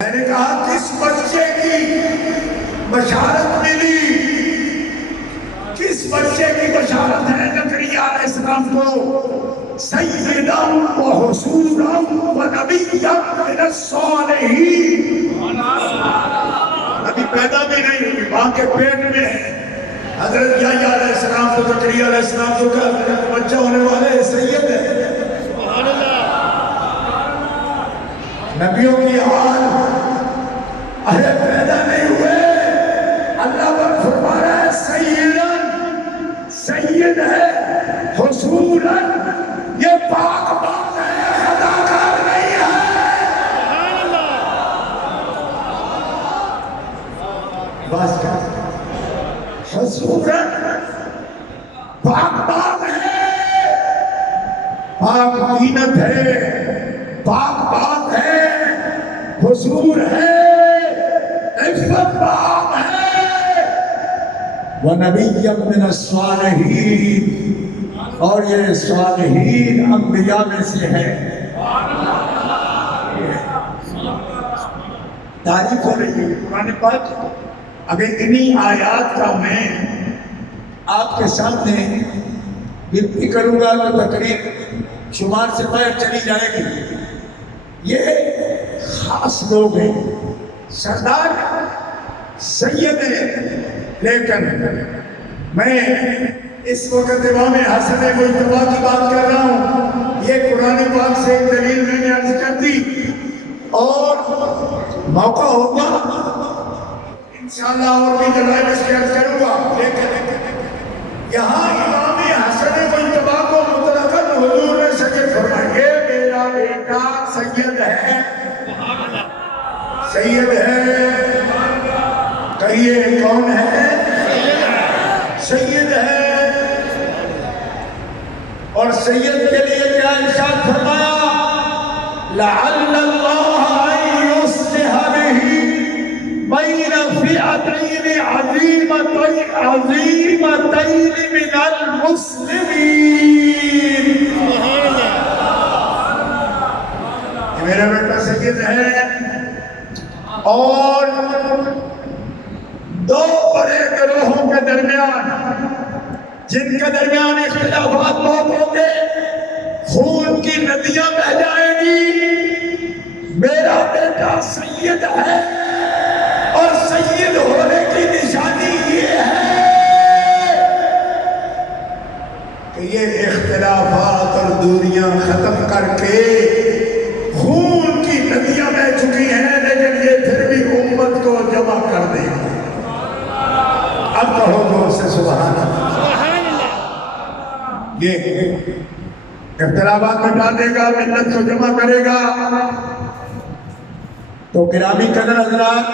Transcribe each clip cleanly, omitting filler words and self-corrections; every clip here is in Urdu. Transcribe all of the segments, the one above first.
میں نے کہا کس بچے کی بشارت ملی، کس بچے کی بشارت ہے زکریا علیہ السلام کو سیدا و حصورا و نبیا من الصالحین۔ ابھی پیدا بھی نہیں ہوئی، ماں کے پیٹ میں ہے۔ حضرت یحییٰ علیہ السلام کو زکریا علیہ السلام کو کہا بچہ ہونے والے سید ہے۔ نبیوں کی حال ارے پیدا نہیں ہوئے، اللہ پر فرما رہا ہے سیدن، سید ہے، حصولاً، یہ پاک بات ہے، خطا کار نہیں ہے۔ بس کر حصولاً پاک بات ہے، پاک دینت ہے، پاک بات ہے، حضور ہے، عزت باب ہے، وَنَبِيًّا مِّنَ الصَّالِحِينَ، اور یہ صالحین انبیاء میں سے ہے۔ تعریف ہو رہی ہے قرآن پاک۔ اگر انہی آیات کا میں آپ کے سامنے گنتی کروں گا تو تقریر شمار سے پیر چلی جائے گی۔ یہ خاص لوگ ہیں، سردار سید ہیں، لیکن میں اس وقت امام حسن مجتبیٰ کی بات کر رہا ہوں۔ یہ قرآن پاک سے ایک دلیل میں نے عرض کر دی، اور موقع ہوگا انشاءاللہ اور بھی دلائل اس کے عرض کروں گا۔ لیکن یہاں امام حسن مجتبیٰ کو مطلقاً حضور نے سید فرمایا، یہ میرا بیٹا سید ہے، سید ہے۔ کہیے کون ہے؟ سید ہے۔ اور سید کے لیے کیا ارشاد فرمایا؟ لعل اللہ ان یصلح بہ بین فئتین عظیمتین من المسلمین۔ یہ میرا بیٹا سید ہے، اور دو بڑے گروہوں کے درمیان، جن کے درمیان اختلافات بہت ہوں گے، خون کی ندیاں بہہ جائیں گی، میرا بیٹا سید ہے، اور سید ہونے کی نشانی یہ ہے کہ یہ اختلافات اور دوریاں ختم کر کے خون کی ندیاں بہہ چکی ہیں، لیکن یہ پھر بھی امت کو جمع کر دیں گے۔ اب کہو دور سے سبحان اللہ۔ یہ اختلافات مٹا دے گا، ملت کو جمع کرے گا۔ تو گرامی قدر حضرات،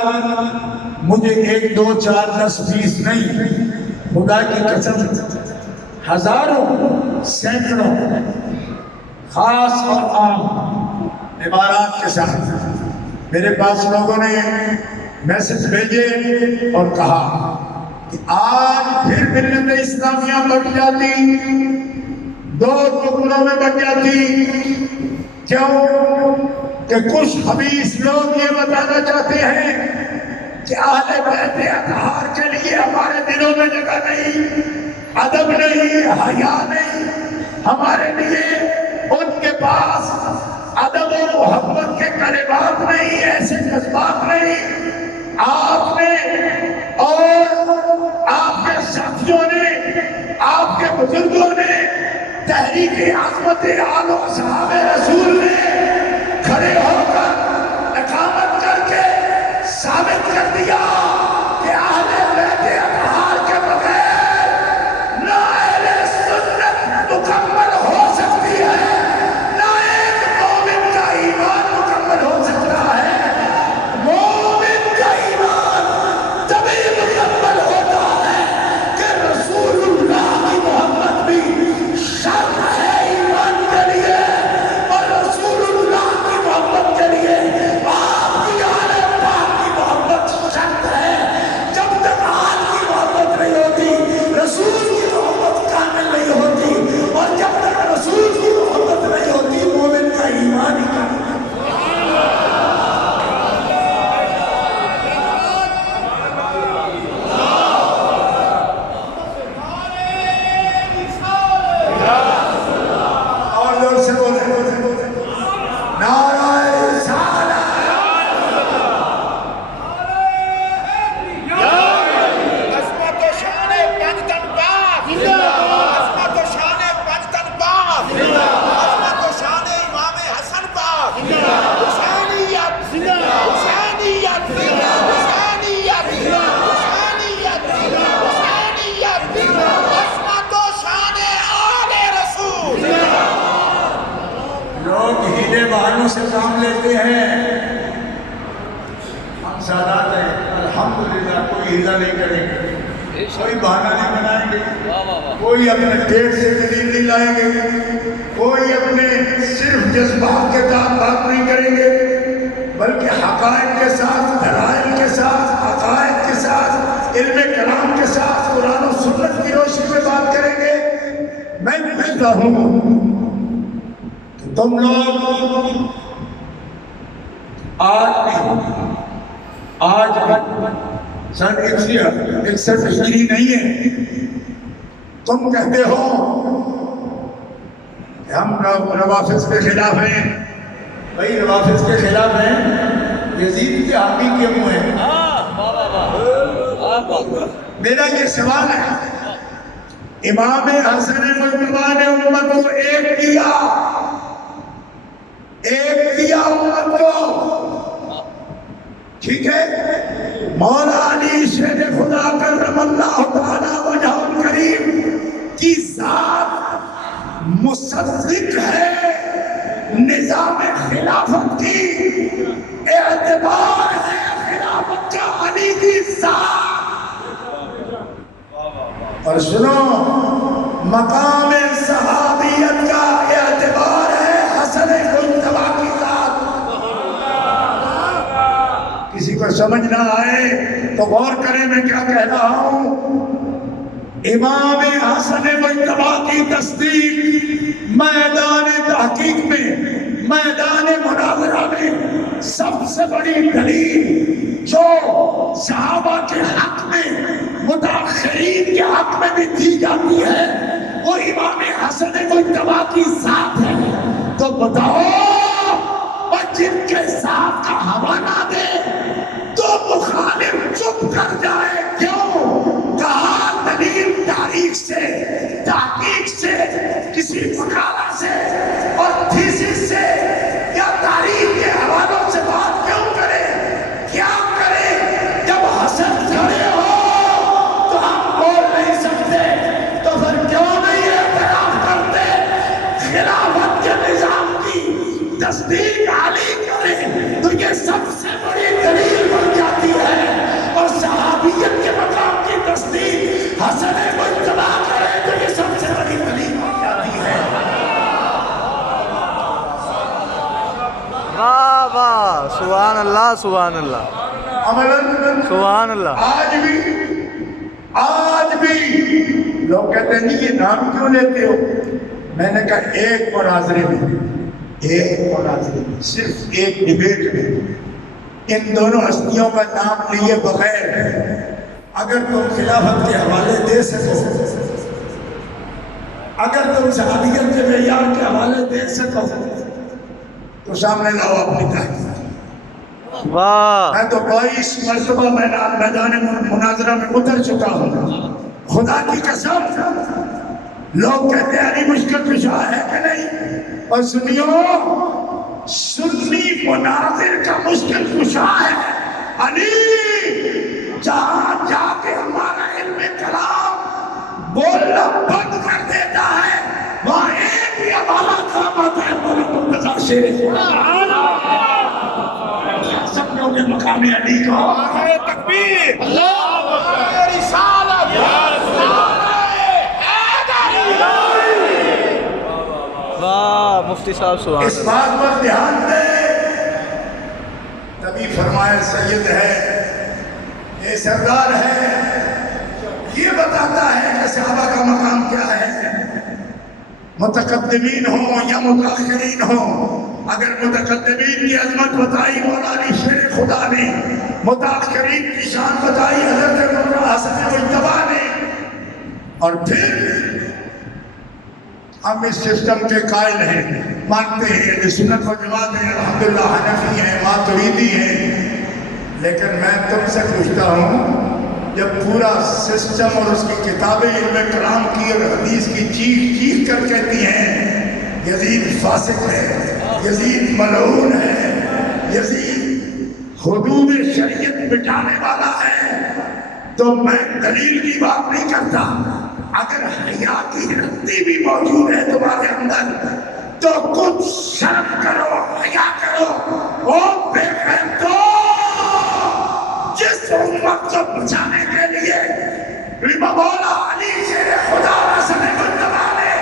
مجھے 1 2 4 10 20 نہیں، خدا کی قسم ہزاروں سینکڑوں خاص اور عام عبارات کے ساتھ میرے پاس لوگوں نے میسج بھیجے اور کہا کہ آج پھر ملت اسلامیہ بٹ جاتی، 2 ٹکڑوں میں بٹ جاتی۔ کیوں؟ کہ کچھ خبیث لوگ یہ بتانا چاہتے ہیں کہ اہل بیت اطہار کے لیے ہمارے دلوں میں جگہ نہیں، ادب نہیں، حیا نہیں، ہمارے لیے ان کے پاس ادب و محبت کے کلمات نہیں، ایسے جذبات نہیں۔ آپ نے اور آپ کے ساتھیوں نے، آپ کے بزرگوں نے، تحریک عظمت آل و اصحاب رسول نے کھڑے ہو کر اقامت کر کے ثابت کر دیا کہ اہل بیت اطہار کے بغیر نہ اہل سنت مکمل ہو سکتی ہے، نہ ایک مومن کا ایمان مکمل ہو سکتا ہے۔ مومن کا ایمان تبھی مکمل ہوتا ہے کہ رسول اللہ کی محبت بھی شرط ہے ایمان کے لیے، اور رسول اللہ کی محبت کے لیے آپ کی آل پاک کی محبت شرط ہے۔ بہانوں سے کام لیتے ہیں. ہم سادات ہیں الحمدللہ، کوئی ہیلا نہیں کریں گے، کوئی بہانہ نہیں بنائیں گے، کوئی اپنے پیٹ سے دلیل نہیں لائیں گے، کوئی اپنے صرف جذبات کے تحت بات نہیں کریں گے، بلکہ حقائق کے ساتھ، دلائل کے ساتھ، عقائد کے ساتھ، علم کلام کے ساتھ، قرآن و سنت کی روشنی میں بات کریں گے. میں پوچھتا ہوں کہ تم لوگ آج سن 61 ہجری نہیں ہے، تم کہتے ہو کہ ہم روافض کے خلاف ہیں. بھائی روافض کے خلاف ہیں، یزید کے حامی کیوں ہیں؟ میرا یہ سوال ہے. امام حسن مجتبی نے امت کو ایک کیا امت کو، ٹھیک ہے. مولا علی شیر خدا کرم اللہ تعالی وجہ الکریم کی ذات مصدق ہے نظام خلافت کی، اعتبار ہے خلافت کا علی کی ذات. اور سنو، مقام صحابیت کا اعتبار ہے حسن مجتبی کی ذات. کسی کو سمجھ نہ آئے تو غور کریں میں کیا کہہ رہا ہوں. امام حسن مجتبی کی تصدیق میدان تحقیق میں، میدان مناظرہ میں سب سے بڑی دلیل جو صحابہ کے حق میں، متاخرین کے حق میں بھی دی جاتی ہے، وہ امام حسن مجتبی کی ذات ہے. تو بتاؤ، اور جن کے ساتھ کا حوالہ دے تو مخالف چپ کر جائے کیوں؟ کہا دلیل تاریخ سے، تحقیق سے، کسی مقالہ سے اور تھیسس سے یا تاریخ کے حوالوں سے بات کیوں کرے؟ کیا کرے؟ جب حسن کھڑے ہو تو ہم بول نہیں سکتے، تو پھر کیوں نہیں اعتراف کرتے؟ خلافت کے نظام کی تصدیق علی کرے تو یہ سب سے بڑی دلیل بن جاتی ہے، اور صحابیت کے مقام کی تصدیق حسن مجتبی کرے تو یہ سب سے بڑی دلیل بن جاتی ہے. واہ واہ، سبحان اللہ سبحان اللہ سبحان اللہ. آج بھی لوگ کہتے ہیں یہ نام کیوں لیتے ہو؟ میں نے کہا ایک مناظرے میں، صرف ایک ڈیبیٹ میں ان دونوں ہستیوں کا نام لیے بغیر اگر تم خلافت کے حوالے دے سکو، اگر تم صحابیت کے معیار کے حوالے دے سکو تو سامنے لاؤ اپنی تحقیق. واہ، میں تو 22 مرتبہ میدان مناظرہ میں اتر چکا ہوں. خدا کی قسم، لوگ کہتے ہیں علی مشکل کشا ہے کہ نہیں؟ اور سنیو، سنی مناظر کا مشکل کشا ہے علی. جہاں جا کے ہمارا علم کلام بولنا بند کر دیتا ہے، وہاں ایک ہی حوالہ کام آتا ہے، مولانا مرتضیٰ شیر سب لوگ مقام علی کو تکبیر، رسالت، واہ مفتی صاحب سبحان اس بات پر دھیان دے. تبھی فرمایا سید ہے، یہ سردار ہے، یہ بتاتا ہے کہ صحابہ کا مقام کیا ہے. متقدمین ہوں یا متاخرین ہوں، اگر متقدمین کی عظمت بتائی مولا علی شیر خدا نے، متاخرین کی شان بتائی حضرت مولانا حسن مجتبی نے، اور پھر ہم اس سسٹم کے قائل ہیں، مانتے ہیں کہ سنت و جماعت ہیں، الحمدللہ حنفی ہیں، ماتریدی ہیں. لیکن میں تم سے پوچھتا ہوں، جب پورا سسٹم اور اس کی کتابیں علم کلام کی اور حدیث کی چیخ کر کہتی ہیں یزید فاسق ہے، یزید ملعون ہے، یزید حدود شریعت مٹانے والا ہے، تو میں دلیل کی بات نہیں کرتا. اگر حیا کی رتی بھی موجود ہے تمہارے اندر تو کچھ شرم کرو، حیا کرو۔ او بے غیرتو، جس امت کو بچانے کے لیے مولا علی شیر خدا حسن مجتبی نے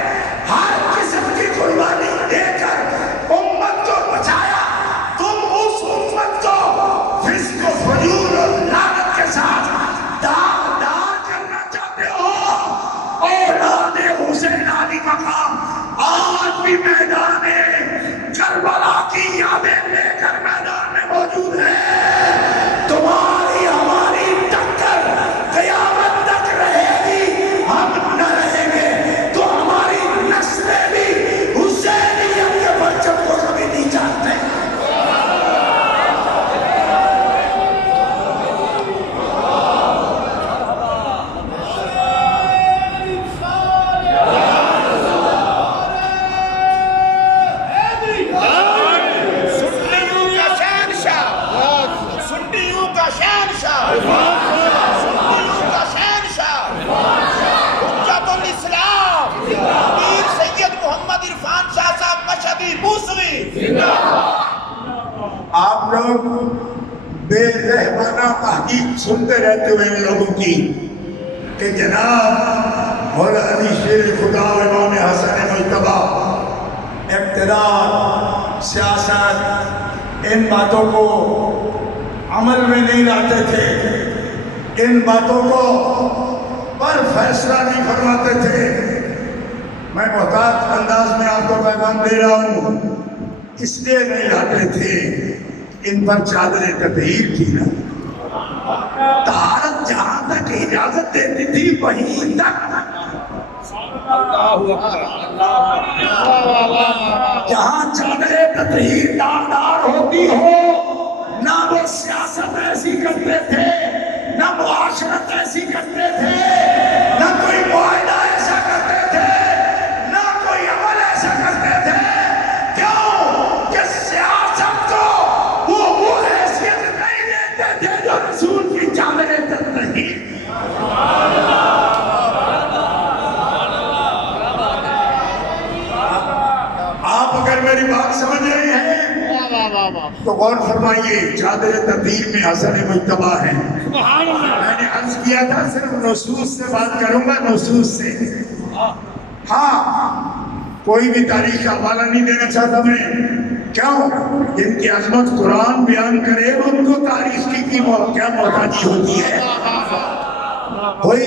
ہر قسم کی قربانی دے کر امت کو بچایا، تم اس امت کو فسق و فجور اور لعنت کے ساتھ داغدار کرنا چاہتے ہو۔ اولاد حسین علی مقام آج بھی میدان کربلا کی یادیں لے کر میدان میں موجود ہے۔ تمہاری ہماری ٹکر قیامت تک رہے گی، ہم نہ رہیں گے تو ہماری نسلیں بھی حسینیت کے پرچم کو کبھی نہیں جانتے۔ آپ لوگ بے رحمانہ تحقیق سنتے رہتے ہوئے ان لوگوں کی کہ جناب مولا علی شیر خدا و امام حسن مجتبی اقتدار، سیاست، ان باتوں کو عمل میں نہیں لاتے تھے، ان باتوں کو پر فیصلہ نہیں فرماتے تھے۔ میں محتاط انداز میں آپ کو پیغام دے رہا ہوں، اس لیے نہیں لاتے تھے، ان پر چادر تطہیر تھی نا۔ طہارت جہاں تک اجازت دیتی تھی وہیں تک، جہاں چادر تطہیر داغدار ہوتی ہو، نہ وہ سیاست ایسی کرتے تھے، نہ معاشرت ایسی کرتے تھے، نہ کوئی معاہدہ ایسا کرتے تھے، نہ کوئی عمل ایسا کرتے تھے۔ کیوں کہ سیاست کو وہ حیثیت نہیں دیتے تھے جو رسول کی چادر تطہیر۔ آپ اگر میری بات سمجھ رہے ہیں تو غور فرمائیے، چادر تطہیر میں حسن مجتبی ہے۔ میں نے عرض کیا تھا صرف نصوص سے بات کروں گا، نصوص سے۔ ہاں، کوئی بھی تاریخ کا حوالہ نہیں دینا چاہتا میں۔ کیوں؟ جن کی عظمت قرآن بیان کرے ان کو تاریخ کی کیا محتاجی ہوتی ہے؟ کوئی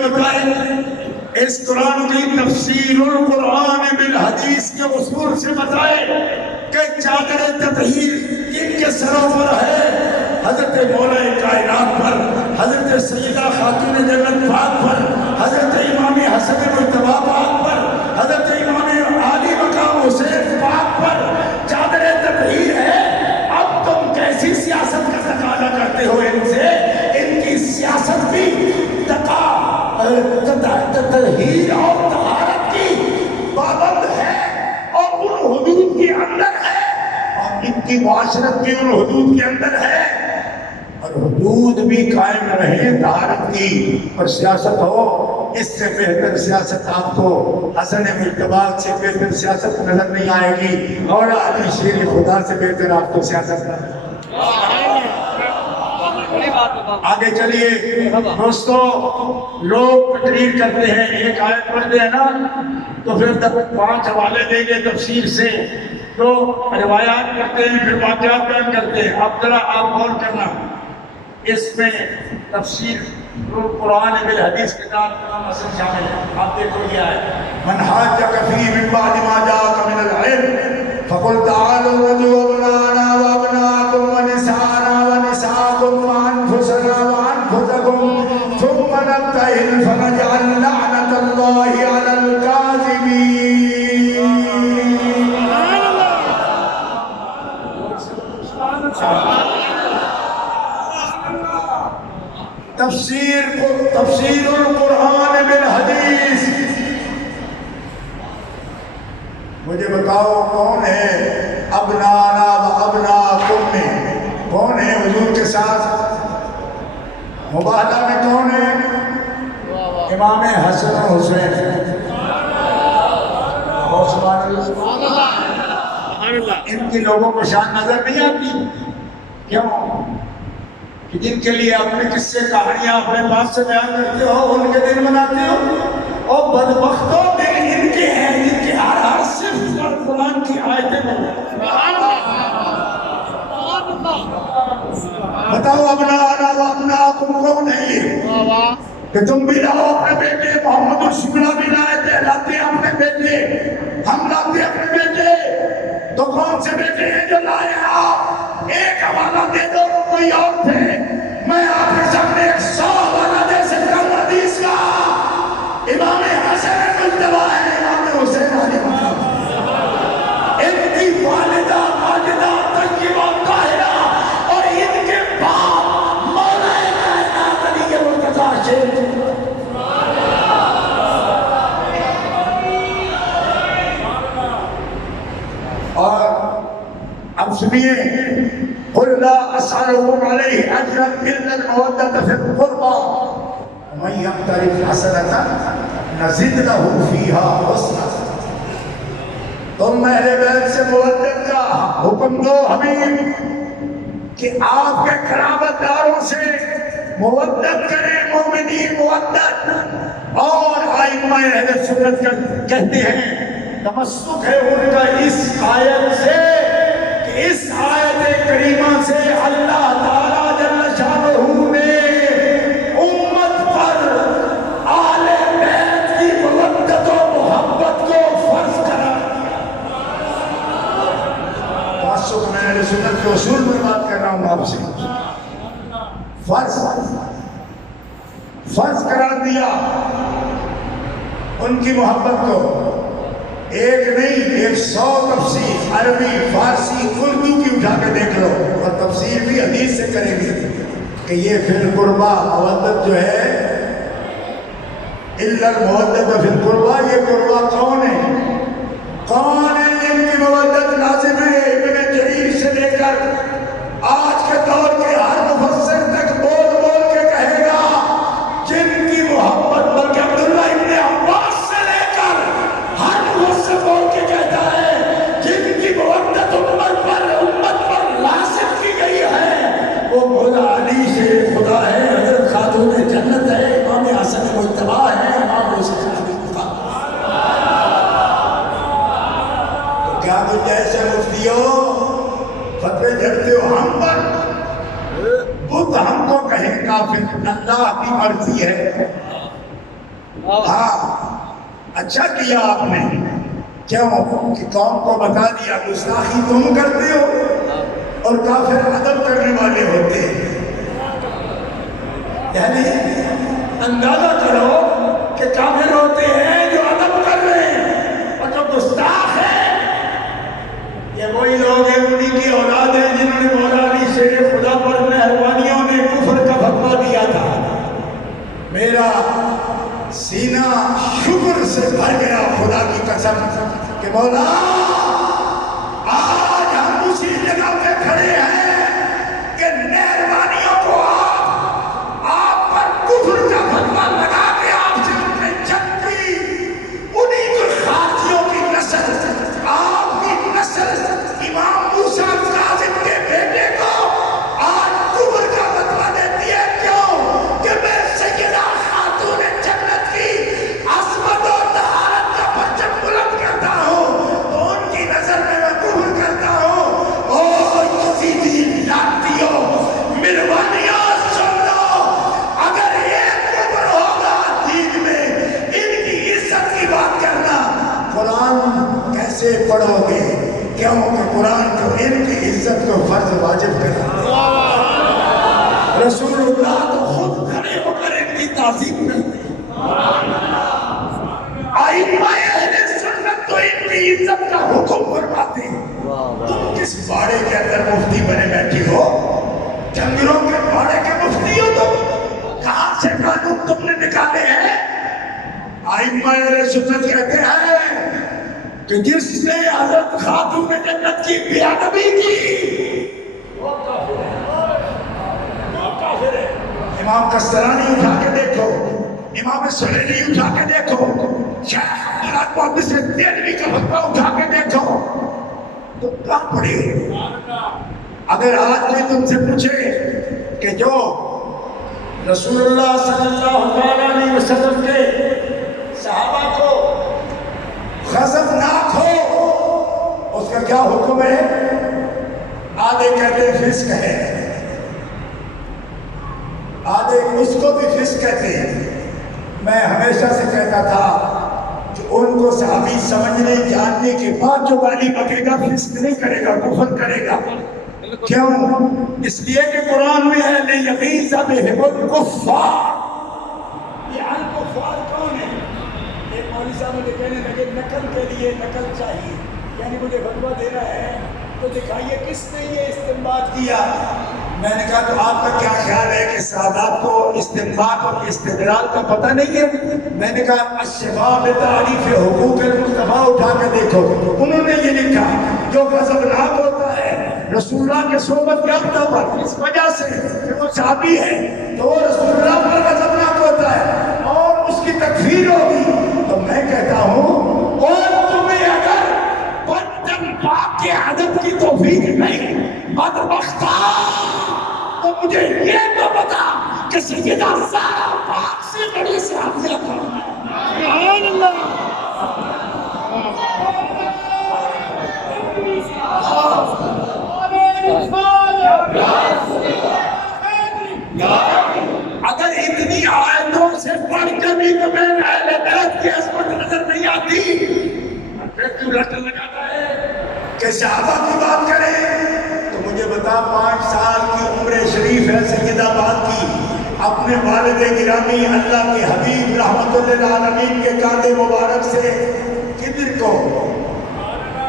بتائے اس قرآن کی تفسیر القرآن بالحدیث کے اصول سے بتائے کہ چادر تطہیر کن کے سروں پر ہے؟ حضرت مولا کائنات پر، حضرت سیدہ خاتون جنت پاک پر، حضرت امام حسن مجتبی پاک پر، حضرت امام علی مقام حسین پاک پر چادر تطہیر ہے۔ اب تم کیسی سیاست کا تقاضا کرتے ہو ان سے؟ ان کی سیاست بھی تطہیر اور طہارت کی پابند ہے اور ان حدود کے اندر ہے، اور ان کی معاشرت بھی ان حدود کے اندر ہے، اور حدود بھی قائم رہے طہارت کی اور سیاست ہو۔ اس سے بہتر سیاست آپ کو حسن مجتبی سے بہتر سیاست نظر نہیں آئے گی، اور علی شیر خدا سے بہتر آپ کو سیاست نظر۔ آگے چلیے دوستو، لوگ تقریر کرتے ہیں، ایک آیت پڑھتے ہیں نا تو پھر 5 حوالے دیں گے تفسیر سے، تو روایات کرتے ہیں، پھر واقعات بیان کرتے ہیں۔ اب ذرا آپ غور کرنا، اس میں تفسیر قرآن بالحدیث کے ساتھ مسئلہ شامل ہے۔ آپ دیکھو یہ ہے، من حاجک فیہ من بعد ما جاءک من العلم فقل تعالوا ندعو ابناءنا وابناءکم ونساءنا ونساءکم وانفسنا وانفسکم ثم نبتہل فنجعل لعنت اللہ علی الکاذبین۔ تفسیر القرآن بالحدیث۔ مجھے بتاؤ کون ہے ابنانا و ابناکم میں؟ کون ہے حضور کے ساتھ مباہلہ میں؟ کون ہے؟ امام حسن و حسین۔ اور سبحان اللہ، ان کی لوگوں کو شان نظر نہیں آتی؟ کیوں کہ جن کے لیے اپنے قصے کہانیاں اپنے پاس سے بیان کرتے ہو ان کے دن مناتے ہو، اور بدبختوں دن ان کے ہیں جن کے ہر صرف قرآن کی آیتیں بولتے۔ بتاؤ اپنا کون ہے یہ کہ تم بھی لاؤ اپنے بیٹے؟ محمد الشملہ بھی لائے تھے، لاتے ہیں اپنے بیٹے، ہم لاتے اپنے بیٹے، تو کون سے بیٹے ہیں جو لائے آپ؟ ایک حوالہ دے دو کوئی اور تھے، میں آپ کے سامنے 100 حوالہ دے سکتا ہوں حدیث کا۔ امام حسن مجتبی ہے، امام حسین علی مقام، ان کی والدہ ماجدہ طیبہ طاہرہ، اور ان کے باپ مولا کائنات علی مرتضیٰ شیخ۔ اور اب سنیے، قل لا اسألكم عليه اجرا الا المودة في القربى ومن يقترف حسنة نزد له فيها حسنا۔ تم اہل بیت سے مودت کا حکم دو حبیب کہ آپ کے قرابت داروں سے مودت کریں، مومنین مودت۔ اور ائمہ اہل سنت کہتے ہیں تمسک ہے ان کا اس آیت سے کہ اس آیت کریمہ سے اللہ تعالیٰ جل شانہ نے امت پر آل بیت کی مودت و محبت کو فرض کرا۔ تمسک میں اہل سنت کے اصول پر بات کر رہا ہوں آپ سے، فرض قرار دیا ان کی محبت کو۔ ایک نہیں 100 تفسیر عربی، فارسی، اردو کی اٹھا کے دیکھ لو، اور تفسیر بھی حدیث سے کریں گے کہ یہ فی القربہ مودت جو ہے، الا المودۃ فی القربہ، یہ قربہ کون ہے؟ کون ہے جن کی مودت لازم ہے؟ ابن جریر سے لے کر آج کے دور کے ہر مفسر تک بول بول کے کہے گا جن کی محبت، بلکہ عبداللہ ابن عباس سے لے کر ہر مفسر بول کے کہتا ہے جن کی مودت امت پر لازم کی گئی ہے وہ مولا علی سے خدا ہے، حضرت خاتون جنت ہے، امام حسن مجتبی ہے، امام حسین علی مقام۔ تو کیا گنجائش ہے مفتیوں؟ فتوے جھڑتے ہو ہم پر، بدھ ہم کو کہیں کافر، اللہ کی مرضی ہے۔ ہاں اچھا کیا آپ نے، کیوں کہ قوم کو بتا دیا گستاخی تم کرتے ہو اور کافر ادب کرنے والے ہوتے ہیں۔ یعنی اندازہ کرو کہ کافر ہوتے ہیں جو ادب کر رہے ہیں، اور جو گستاخ ہیں یہ وہی لوگ ہیں، انہی کی اولاد ہیں جنہوں نے مولا علی شیر خدا پر مہربانیوں نے کفر کا فتویٰ دیا تھا۔ میرا سینہ شکر سے بھر گیا خدا کی قسم کہ مولا آج ہم اسی جگہ پہ کھڑے ہیں کہ مہربانیوں کو آپ پر کفر کا فتویٰ لگا کے آپ سے اپنے جنگ کی انہی کو خارجیوں کی نسل، آپ کی نسل امام موسیٰ کاظم کے بیٹے کو آج کفر کا فتویٰ دیتی ہے۔ کیوں کہ میں سیدہ خاتون جنت کی عظمت و طہارت کا پرچم بلند کرتا ہوں تو ان کی نظر میں کفر کرتا ہوں۔ اور یزیدی لعنتیوں، مہربانیاں سن لو، اگر یہ کفر ہوگا دین میں ان کی عزت کی بات کرنا، قرآن کیسے پڑھو گے؟ کیوں کہ قرآن تو ان کی عزت کو فرض واجب کرا، رسول اللہ تو خود کھڑے ہو کر ان کی تعظیم کرتے ہیں، ائمہ اہل سنت تو ان کی عزت کا حکم فرماتے ہیں۔ تم کس باڑے کے اندر مفتی بنے بیٹھی ہو؟ جنگلوں کے باڑے کے مفتی ہو تم؟ کہاں سے قانون تم نے نکالے ہیں؟ ائمہ اہل سنت کہتے ہیں کہ جس نے حضرت خاتون جنت کی بے ادبی کی وہ کافر ہے۔ امام قسطلانی اٹھا کے دیکھو، امام سلیمی اٹھا کے دیکھو، شیخ عبدالحق محدث دہلوی کا فتویٰ اٹھا کے دیکھو، تو کہاں پڑی ہو؟ اگر آج کوئی تم سے پوچھے کہ جو رسول اللہ صلی اللہ علیہ وسلم کے صحابہ کو غضبناک ہو، اس کا کیا حکم ہے؟ آدھے کہتے ہیں فسق ہے، آدھے اس کو بھی فسق کہتے ہیں۔ میں ہمیشہ سے کہتا تھا کہ ان کو صحابی سمجھنے جاننے کے بعد جو گالی بکے گا فسق نہیں کرے گا، کفر کرے گا۔ کیوں؟ اس لیے کہ قرآن میں ہے لِيَغِيظَ بِهِمُ الْكُفَّارَ۔ یہ الکفار کون ہے؟ ایک مولوی صاحب مجھے کہنے لگے نقل کے لیے نقل چاہیے، یعنی مجھے فتویٰ دینا ہے تو دکھائیے کس نے یہ استنباط کیا۔ میں نے کہا تو آپ کا کیا خیال ہے کہ سادات کو استنباط اور استدلال کا پتہ نہیں ہے؟ میں نے کہا الشفاء بتعریف حقوق المصطفیٰ اٹھا کے دیکھو، انہوں نے یہ لکھا جو غضبناک ہوتا ہے رسول اللہ کے صحبت یافتہ پر اس وجہ سے کہ وہ صحابی ہے تو وہ رسول اللہ پر غضبناک ہوتا ہے اور اس کی تکفیر ہوگی، تو میں کہتا ہوں اور تمہیں اگر بندن پاک کے عدد کی توفیق نہیں بدبختہ، تو مجھے یہ تو بتا کہ سیدہ زہرا پاک سے بڑی صحابیہ کون ہے؟ سبحان اللہ۔ اگر اتنی آیتوں سے پڑھ کر بھی تمہیں اہل بیت کی عظمت نظر نہیں آتی، پھر کیوں رٹنے لگاتا ہے کہ صحابہ کی بات کریں؟ تو مجھے بتا 5 سال کی عمر شریف ہے سیدہ بات کی، اپنے والد گرامی اللہ کے حبیب رحمت للعالمین کے کاندھے مبارک سے کدھر کو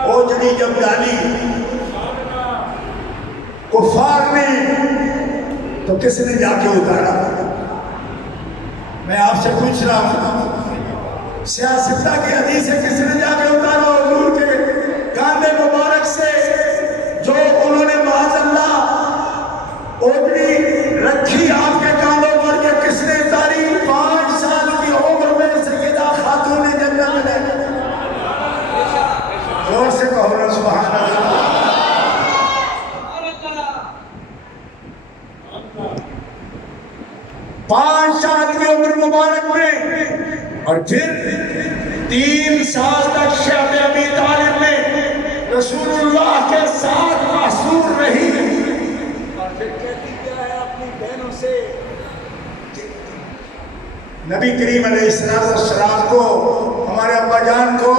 اوجڑی جب ڈالی کفار نے، تو کس نے جا کے اتارا؟ میں آپ سے پوچھ رہا ہوں، سیاستہ کی حدیث ہے کس نے جا کے اتارا حضور کے کاندھے مبارک سے جو انہوں نے معاذ اللہ اوجڑی رکھی آپ کے کاندھوں پر، کہ کس نے اتاری؟ 5 سال کی عمر میں سیدہ خاتون جنت نے۔ زور سے کہو نا سبحان اللہ۔ 5 سال کی عمر مبارک میں، اور پھر 3 سال تک شعب ابی طالب میں رسول اللہ کے ساتھ محصور رہی، اور پھر کہتی کیا ہے اپنی بہنوں سے؟ نبی کریم علیہ السلام کو، ہمارے ابا جان کو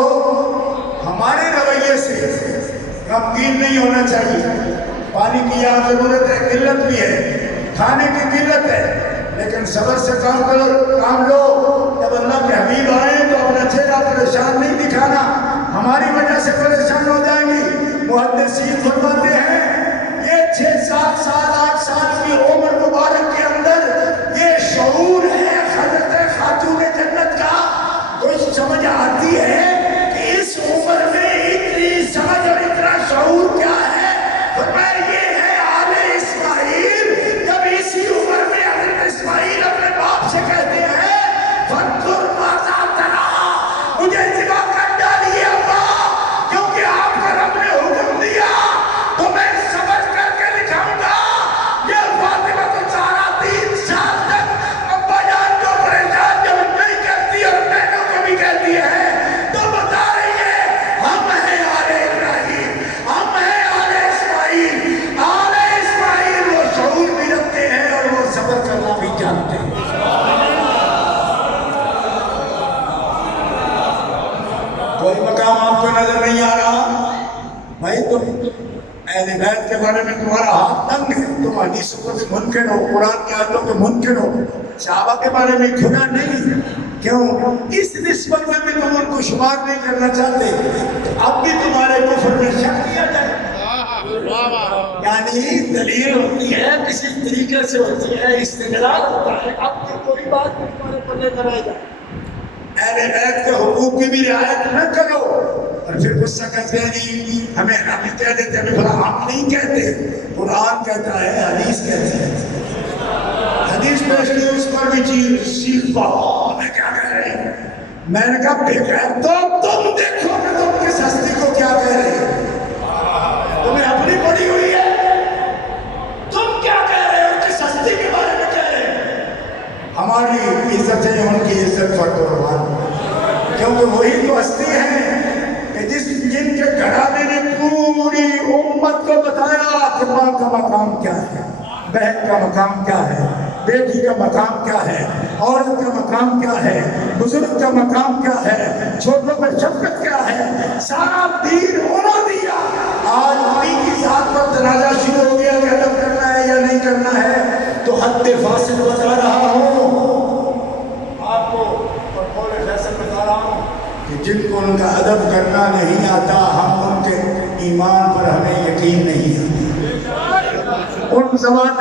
ہمارے رویے سے غمگین نہیں ہونا چاہیے۔ پانی کی یہاں ضرورت ہے، قلت بھی ہے، کھانے کی قلت ہے، لیکن صبر سے کام کرو، کام لو۔ جب اللہ کے حبیب آئے تو اپنا چہرہ پریشان نہیں دکھانا، ہماری وجہ سے پریشان ہو جائیں گی۔ محدثین فرماتے ہیں یہ 6 7 سال 8 سال کی عمر مبارک کے اندر یہ شعور ہے حضرت خاتون جنت کا، کچھ سمجھ آتی ہے کہ اس عمر میں اتنی سمجھ اور اتنا شعور کیا ہے؟ فرمایا یہ ہے آل اسماعیل۔ جب اسی عمر میں حضرت اسماعیل اپنے باپ سے کہتے ہیں فانظر ماذا تری، مجھے ذبح کر ڈالیے ابا، کیونکہ آپ کا رب نے حکم دیا تو میں صبر کر کے دکھاؤں گا۔ یہ فاطمہ تو سارا 3 سال تک ابا جان کو پریشان جب نہیں کرتی اور بہنوں کو بھی کہتی ہے تو بتا رہی ہے ہم ہیں آل ابراہیم، ہم ہیں آل اسماعیل۔ آل اسماعیل وہ شعور بھی رکھتے ہیں اور وہ صبر کرنا بھی جانتے ہیں۔ کوئی مقام آپ کو نظر نہیں آ رہا؟ بھائی تم اہل بیت کے بارے میں تمہارا ہاتھ تنگ ہے، تم حدیثوں کو بھی منکر ہو، قرآن کے آیتوں کے منکر ہو، صحابہ کے بارے میں کھلا نہیں، کیوں؟ اس نسبت میں بھی تم ان کو شمار نہیں کرنا چاہتے، اب بھی تمہارے کفر میں شک کیا جائے۔ یعنی دلیل ہوتی ہے کسی طریقے سے ہوتی ہے، استدلال ہوتا ہے، اب کی کوئی بات نہیں تمہارے پلے کرائی جائے۔ اہل بیت کے حقوق کی بھی رعایت نہ کرو، اور پھر غصہ کرتے ہیں جی ہمیں کہہ دیتے ہیں، ہم نہیں کہتے، قرآن کہتا ہے، حدیث کہتے ہیں، حدیث پیش کی اس پر بھی چیز سیکھ پاؤ۔ میں نے کہا بغیر تو تم دیکھو کہ تم کس ہستی کو کیا کہہ رہے ہو، تمہیں اپنی پڑی ہوئی ہے، تم کیا کہہ رہے ہو، کس ہستی کے بارے میں کہہ رہے ہو؟ ہماری عزت ہے ان کی عزت پر قربان، کیونکہ وہی تو ہستی ہے کہ جن کے گھرانے نے پوری امت کو بتایا کہ ماں کا مقام کیا ہے، بہن کا مقام کیا ہے، بیٹی کا مقام کیا ہے، عورت کا مقام کیا ہے، بزرگ کا مقام کیا ہے، چھوٹوں پر شفقت کیا ہے، سارا دین انہوں دیا۔ آج انہیں کی ذات پر تنازع شروع ہو گیا کہ ادب کرنا ہے یا نہیں کرنا ہے، تو حد فاصل بتا رہا ہوں آپ کو، اور قول فیصل بتا رہا ہوں کہ جن کو ان کا ادب کرنا نہیں آتا، ہم ان کے ایمان پر ہمیں یقین نہیں آتا، ان زبان